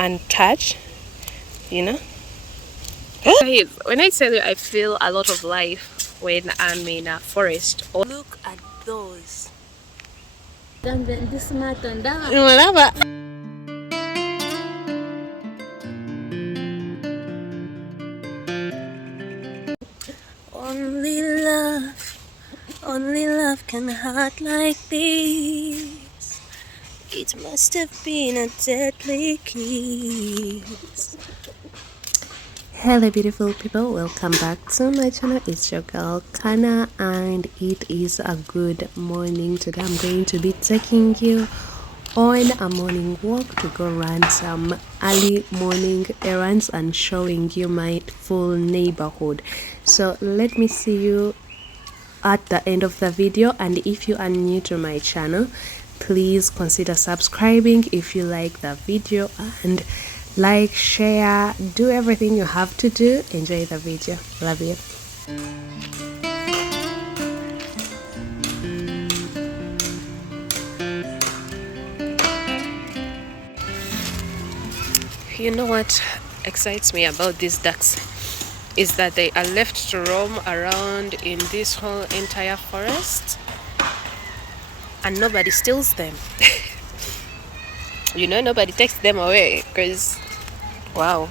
untouched, you know. Guys, when I tell you I feel a lot of life when I'm in a forest. Look at those. Only love can hurt like this. It must have been a deadly kiss. Hello beautiful people, welcome back to my channel. It's your girl Kana and it is a good morning. Today I'm going to be taking you on a morning walk to go run some early morning errands and showing you my full neighborhood. So let me see you at the end of the video, and if you are new to my channel, please consider subscribing if you like the video, and like, share, do everything you have to do. Enjoy the video. Love you. You know what excites me about these ducks is that they are left to roam around in this whole entire forest and nobody steals them. You know, nobody takes them away because, wow.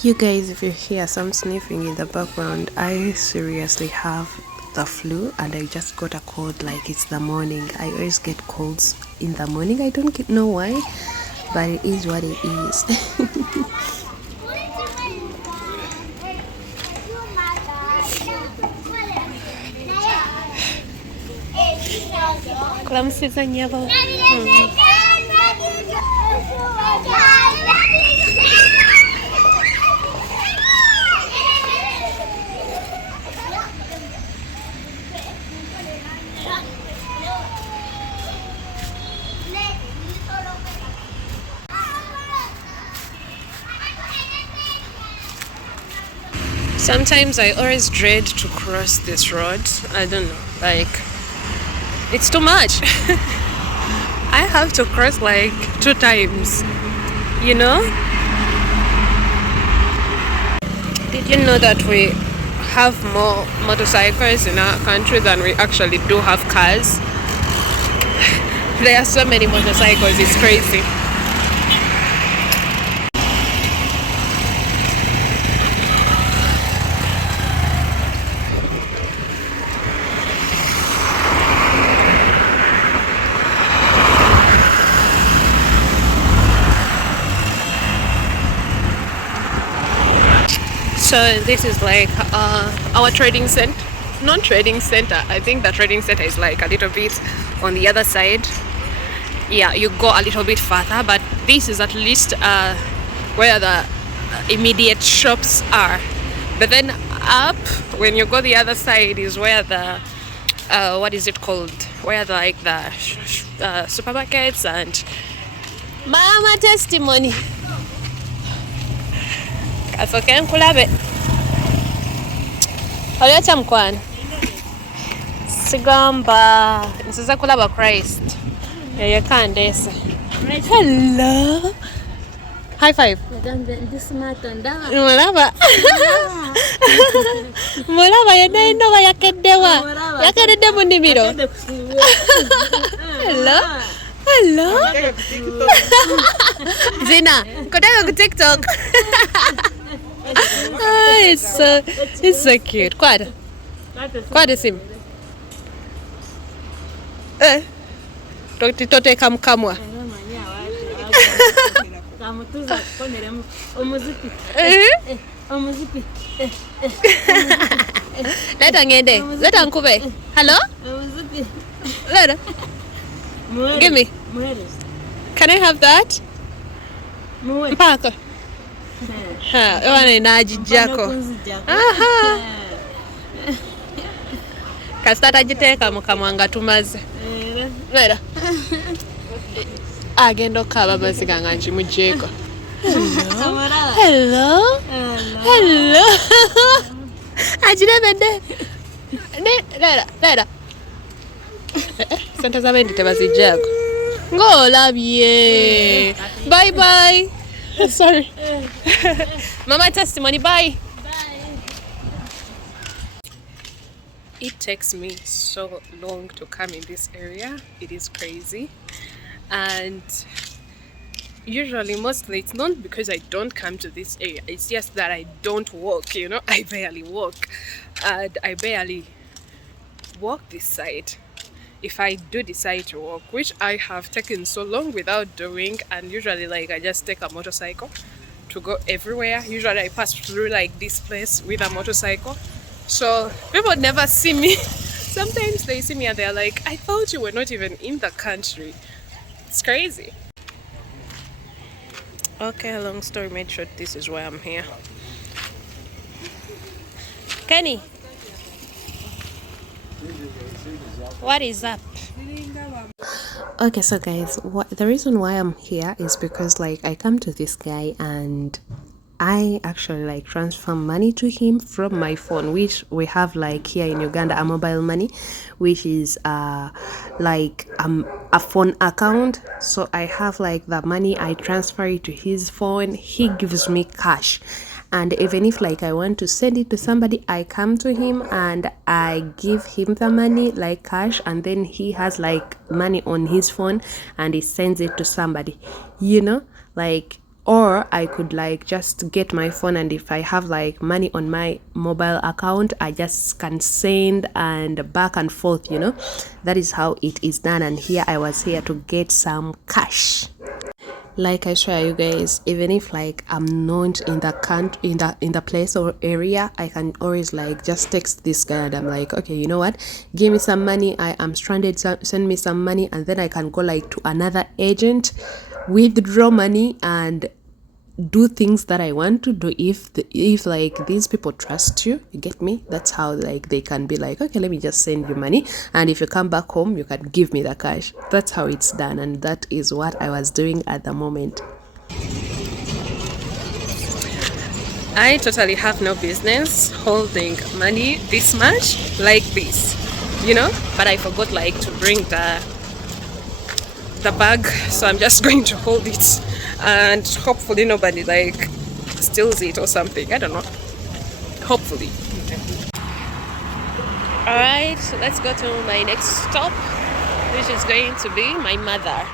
You guys, if you hear some sniffing in the background, I seriously have the flu and I just got a cold like it's the morning. I always get colds in the morning. I don't know why, but it is what it is. Sometimes I always dread to cross this road. I don't know, like, it's too much. I have to cross like 2 times, you know? Did you know that we have more motorcycles in our country than we actually do have cars? There are so many motorcycles, it's crazy. So this is like our trading center, non-trading center. I think the trading center is like a little bit on the other side. Yeah, you go a little bit further, but this is at least where the immediate shops are. But then up, when you go the other side, is where the what is it called? Where the, like the supermarkets and mama testimony. Kasoke nkulabe. Olyacha mkwana. Sigamba nsiza kulaba Christ. Yeye kandese. Hello. High five. Mulaba. Mulaba yena ino yakeddewa. Yakedde mu nnimiro. Hello. Hello. Zina, kotaka ku TikTok. Oh, it's so cute. Kwada sim. Tote kamkamwa. Leta ngende. Leta nkube. Hello? Leta. Give me. Can I have that? Mpaka. Ewana inajijako. Aha. Kasita tagiteeka mu kamwa nga tumaze. Era. Agenda okukaaba amazzi gange nkimugyeko. Hello. Hello. Agirebedde. Lera. Sente z'abendi tebaziggyako. Ng'olabye. Bye bye. Sorry. Mama testimony, bye. It takes me so long to come in this area. It is crazy. And usually, mostly, it's not because I don't come to this area. It's just that I don't walk, you know. I barely walk. And I barely walk this side. If I do decide to walk, which I have taken so long without doing, and usually like I just take a motorcycle to go everywhere. Usually I pass through like this place with a motorcycle. So people never see me. Sometimes they see me and they're like, I thought you were not even in the country. It's crazy. Okay, long story made short, this is why I'm here. Kenny, what is up? Okay, so guys, the reason why I'm here is because like I come to this guy and I actually like transfer money to him from my phone, which we have like here in Uganda a mobile money, which is like a phone account. So I have like the money, I transfer it to his phone, he gives me cash. And even if like I want to send it to somebody, I come to him and I give him the money like cash, and then he has like money on his phone and he sends it to somebody, you know, like. Or I could like just get my phone, and if I have like money on my mobile account, I just can send and back and forth, you know. That is how it is done. And here I was here to get some cash. Like I swear you guys, even if like I'm not in the country, in the place or area, I can always like just text this guy and I'm like, okay, you know what, give me some money, I am stranded, send me some money, and then I can go like to another agent, withdraw money and do things that I want to do. If like these people trust you, you get me, that's how like they can be like, okay, let me just send you money, and if you come back home you can give me the cash. That's how it's done, and that is what I was doing at the moment. I totally have no business holding money this much like this, you know, but I forgot like to bring the bag, so I'm just going to hold it and hopefully nobody like steals it or something. I don't know, hopefully. All right, so let's go to my next stop, which is going to be my mother.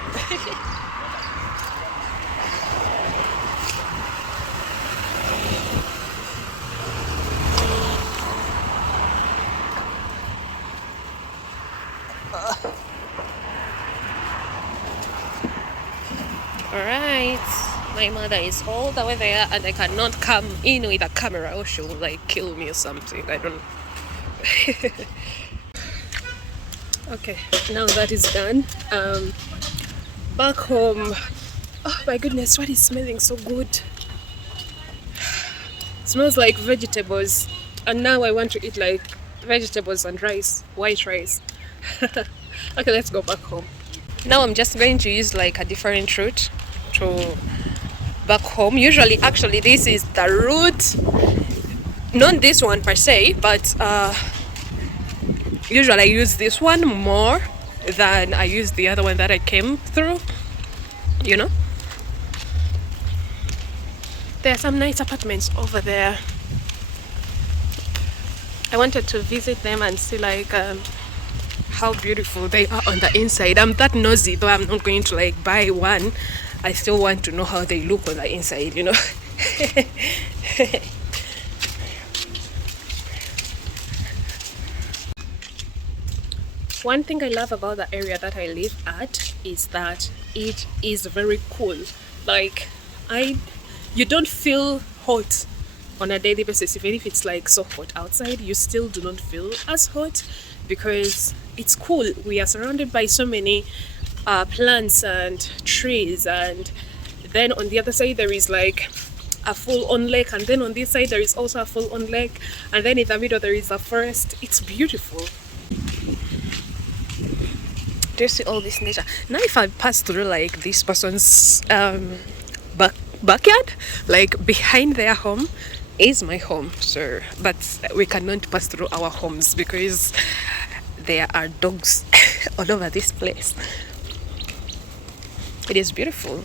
Alright, my mother is all the way there and I cannot come in with a camera or she'll like kill me or something. I don't know. Okay, now that is done. Back home. Oh my goodness, what is smelling so good? It smells like vegetables, and now I want to eat like vegetables and rice, white rice. Okay, let's go back home. Now I'm just going to use like a different route to back home. Usually, actually, this is the route, not this one per se, but usually I use this one more than I use the other one that I came through, you know. There are some nice apartments over there. I wanted to visit them and see like how beautiful they are on the inside. I'm that nosy, though I'm not going to like buy one. I still want to know how they look on the inside, you know. One thing I love about the area that I live at is that it is very cool. Like you don't feel hot on a daily basis. Even if it's like so hot outside, you still do not feel as hot because it's cool. We are surrounded by so many plants and trees, and then on the other side there is like a full-on lake, and then on this side there is also a full-on lake, and then in the middle there is a forest. It's beautiful. Do you see all this nature? Now if I pass through like this person's backyard, like behind their home is my home, so but we cannot pass through our homes because there are dogs all over this place. It is beautiful.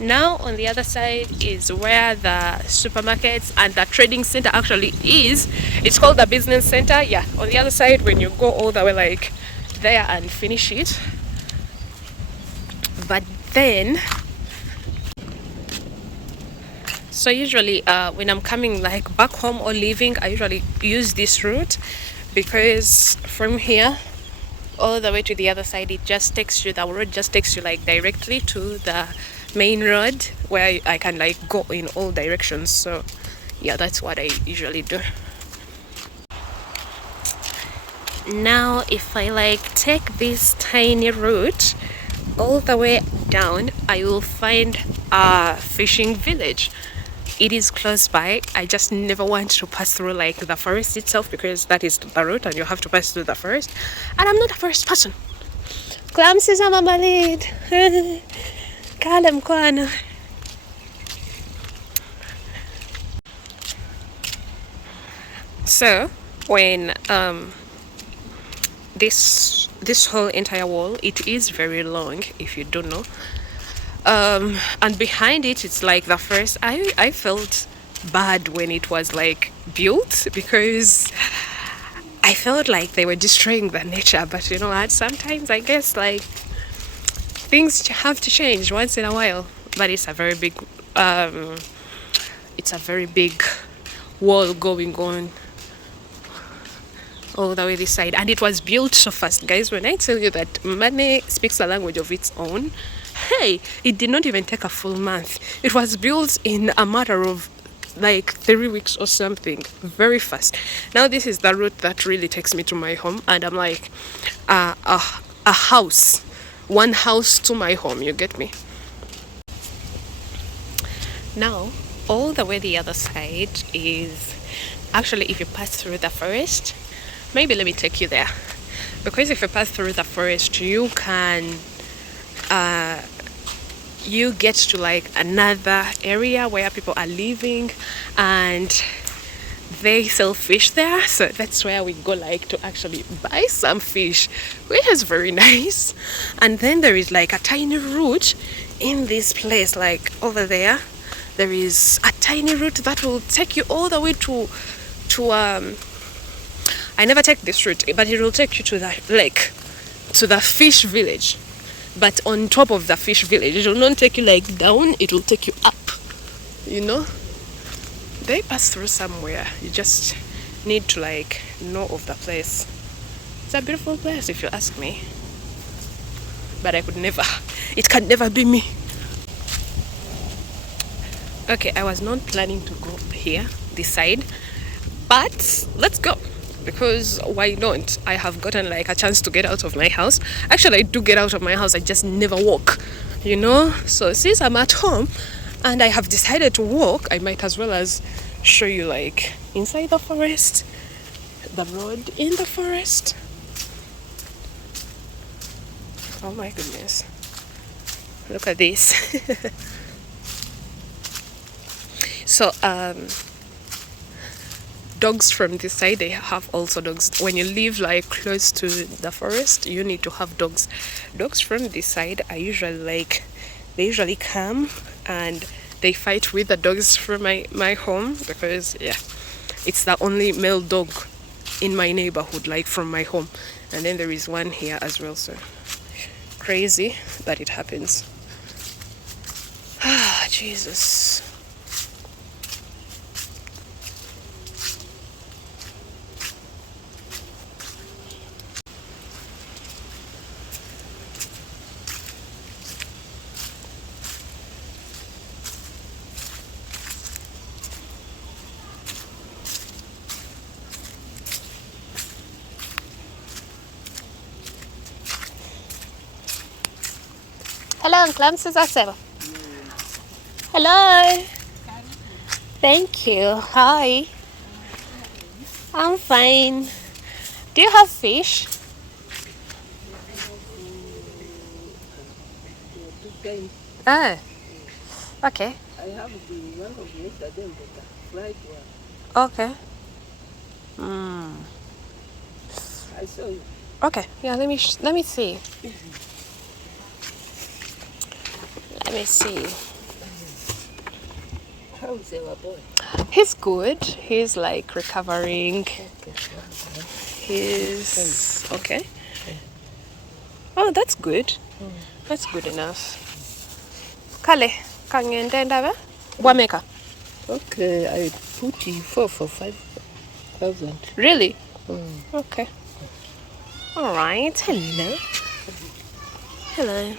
Now on the other side is where the supermarkets and the trading center actually is. It's called the business center. Yeah, on the other side when you go all the way like there and finish it. But then, so usually when I'm coming like back home or leaving, I usually use this route because from here all the way to the other side, it just takes you, the road just takes you like directly to the main road where I can like go in all directions. So yeah, that's what I usually do. Now if I like take this tiny route all the way down, I will find a fishing village. It is close by. I just never want to pass through like the forest itself because that is the route and you have to pass through the forest, and I'm not a forest person. Clamses are my lead. Kale mkwano. So when this whole entire wall, it is very long if you don't know, and behind it it's like the first, I felt bad when it was like built because I felt like they were destroying the nature, but you know what, sometimes I guess like things have to change once in a while. But it's a very big wall going on all the way this side, and it was built so fast, guys. When I tell you that money speaks a language of its own, hey, it did not even take a full month. It was built in a matter of like 3 weeks or something, very fast. Now this is the route that really takes me to my home, and I'm like a house, one house to my home, you get me? Now all the way the other side is actually, if you pass through the forest, maybe let me take you there, because if you pass through the forest you can you get to like another area where people are living and they sell fish there. So that's where we go like to actually buy some fish, which is very nice. And then there is like a tiny route in this place, like over there there is a tiny route that will take you all the way to I never take this route, but it will take you to the lake, to the fish village. But on top of the fish village, it will not take you like down, it will take you up, you know? They pass through somewhere. You just need to like know of the place. It's a beautiful place if you ask me. But I could never, it can never be me. Okay, I was not planning to go here, this side, but let's go. Because why not? I have gotten like a chance to get out of my house. Actually, I do get out of my house, I just never walk, you know? So since I'm at home and I have decided to walk, I might as well as show you like inside the forest, the road in the forest. Oh my goodness, look at this. So dogs from this side, they have also dogs. When you live like close to the forest, you need to have dogs. Dogs from this side are usually like, they usually come and they fight with the dogs from my home, because yeah, it's the only male dog in my neighborhood, like from my home. And then there is one here as well. So crazy, but it happens. Ah, Jesus. Hello, Uncle. Hello. Thank you. Hi. I'm fine. Do you have fish? Ah, okay. I have the one of yesterday, but fried one. Okay. I saw you. Okay. Yeah, let me see. Let me see. How is our boy? He's good. He's like recovering. Okay. He's okay. Oh, that's good. That's good enough. Kale, kangende ndabe? Wameka. Okay, I put you for 5,000. Really? Okay. All right. Hello. Hello.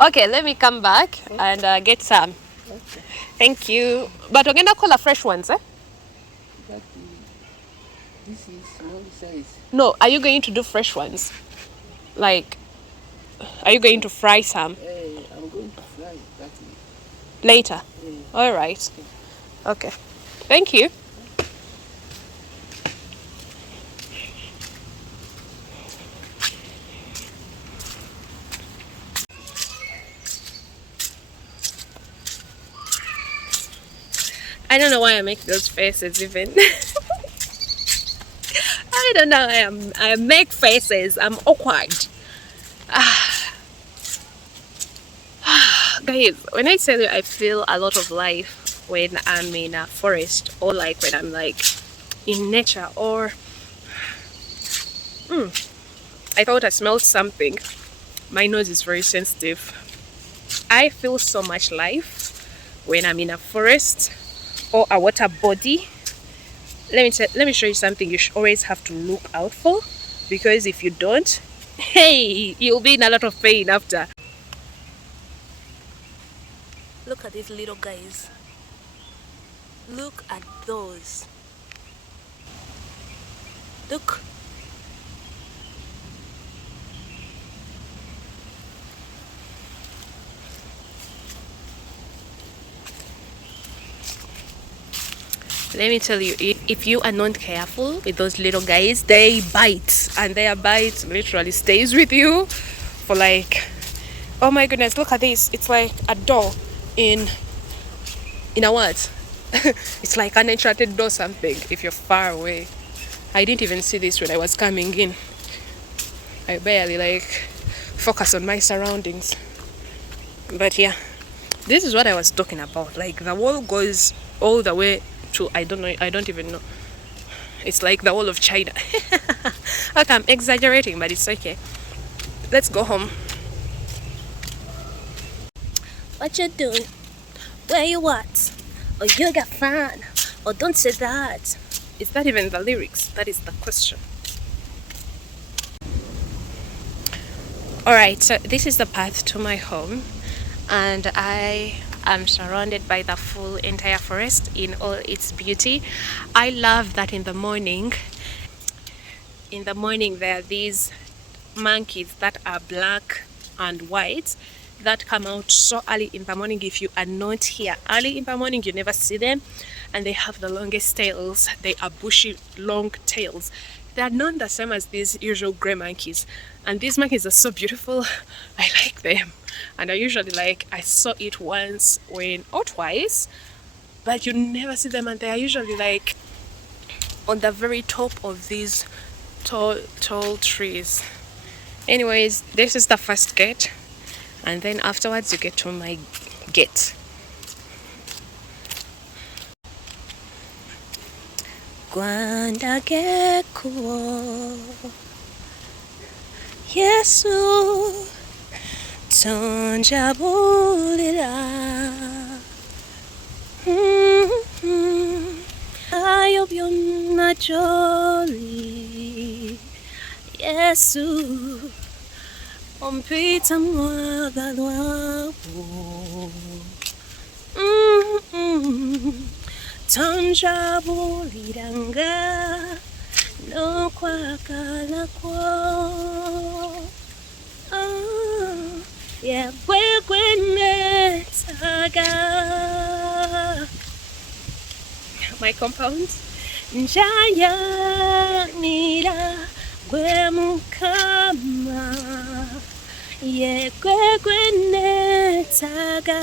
Okay, let me come back and get some. Okay. Thank you. But we're gonna call a fresh ones, eh? But this is small size. No, are you going to do fresh ones? Like, are you going to fry some I'm going to fry that. later? Uh, All right. Okay. Thank you. I don't know why I make those faces even. I don't know. I make faces. I'm awkward. Guys, when I tell you I feel a lot of life when I'm in a forest or like when I'm like in nature or I thought I smelled something. My nose is very sensitive. I feel so much life when I'm in a forest or a water body. Let me show you something you should always have to look out for, because if you don't, hey, you'll be in a lot of pain after. Look at these little guys. Look at those. Look. Let me tell you, if you are not careful with those little guys, they bite, and their bite literally stays with you for like, oh my goodness, look at this. It's like a door in a what? It's like an enchanted door something if you're far away. I didn't even see this when I was coming in. I barely like focus on my surroundings. But yeah, this is what I was talking about. Like the wall goes all the way to, I don't even know. It's like the wall of China. Okay, I'm exaggerating, but it's okay. Let's go home. What you doing? Where you at? Oh, you got fun. Oh, don't say that. Is that even the lyrics? That is the question. Alright, so this is the path to my home, and I am surrounded by the full entire forest in all its beauty. I love that in the morning there are these monkeys that are black and white that come out so early in the morning. If you are not here early in the morning, you never see them, and they have the longest tails. They are bushy long tails. They are not the same as these usual gray monkeys, and these monkeys are so beautiful. I like them, and I saw it once or twice, but you never see them, and they are usually like on the very top of these tall trees. Anyways, this is the first gate, and then afterwards you get to my gate. Gwanda gekuo Yesu tonjabulira ayo byonna joli Yesu ompita mwagalwawo tonjabuliranga n'okwagala kwo yegwe gweneta My compound. Njayanira gwe mukama ye gwe netaga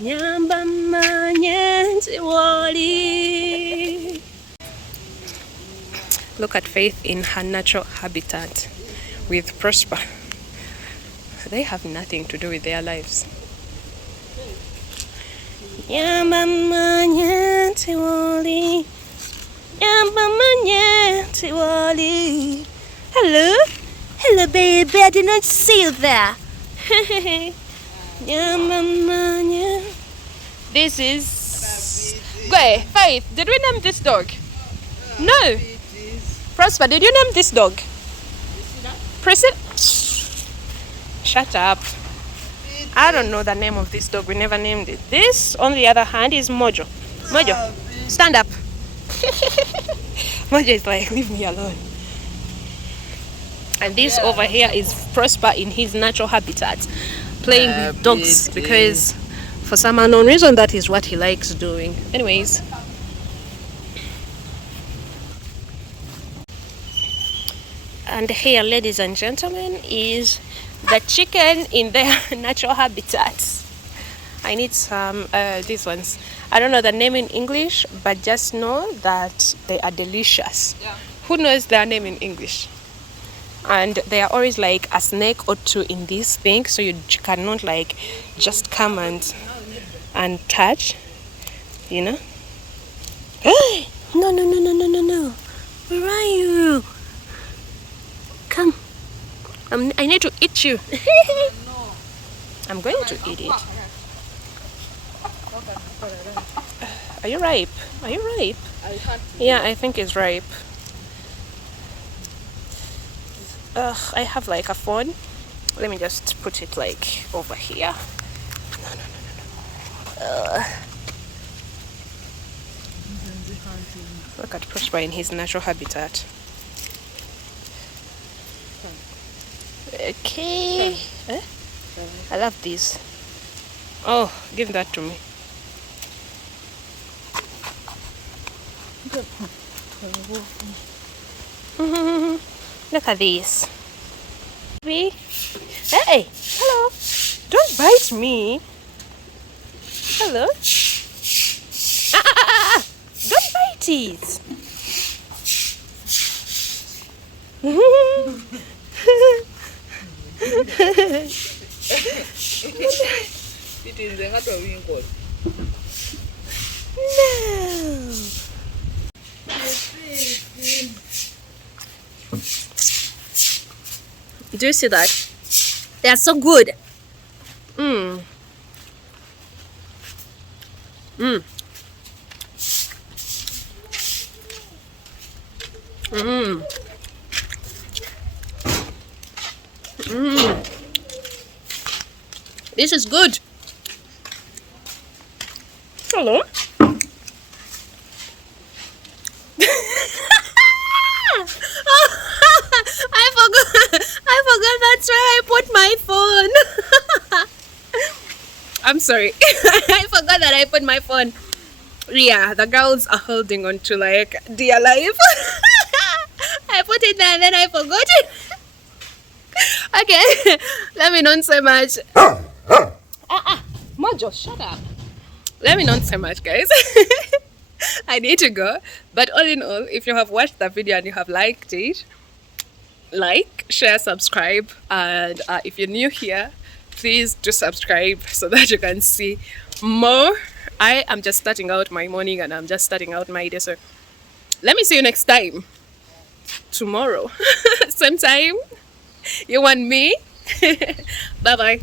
nyamba manye nti woli. Look at Faith in her natural habitat with Prosper. They have nothing to do with their lives. Nyamba manye nti woli. Nyamba manye nti woli. Hello? Hello, baby. I did not see you there. This is... Wait, Faith, did we name this dog? No. Prosper, did you name this dog? Priscilla? Shut up. I don't know the name of this dog. We never named it. This, on the other hand, is Mojo. Mojo, stand up. Mojo is like, leave me alone. And this over here is Prosper in his natural habitat, playing with dogs, because for some unknown reason that is what he likes doing. Anyways, and here, ladies and gentlemen, is the chicken in their natural habitats. I need some these ones. I don't know the name in English, but just know that they are delicious. Yeah. Who knows their name in English? And they are always like a snake or two in this thing, so you cannot like just come and touch, you know. No, where are you? Come, I need to eat you. I'm going to eat it. Are you ripe? Yeah, I think it's ripe. I have like a phone. Let me just put it like over here. No. Look at Prosper in his natural habitat. Okay. I love these. Oh, give that to me. Look at this. Hey, hello. Don't bite me. Hello. Don't bite it. No. Do you see that? They are so good. This is good. Hello. I forgot that's where I put my phone. I'm sorry. I forgot that I put my phone. Yeah, the girls are holding on to like dear life. I put it there and then I forgot it. Okay, let me not say much. Mojo, shut up. Let me not say much, guys. I need to go. But all in all, if you have watched the video and you have liked it, like, share, subscribe, and if you're new here, please do subscribe so that you can see more. I am just starting out my morning and I'm just starting out my day, so let me see you next time tomorrow. Same time. You want me? Bye bye.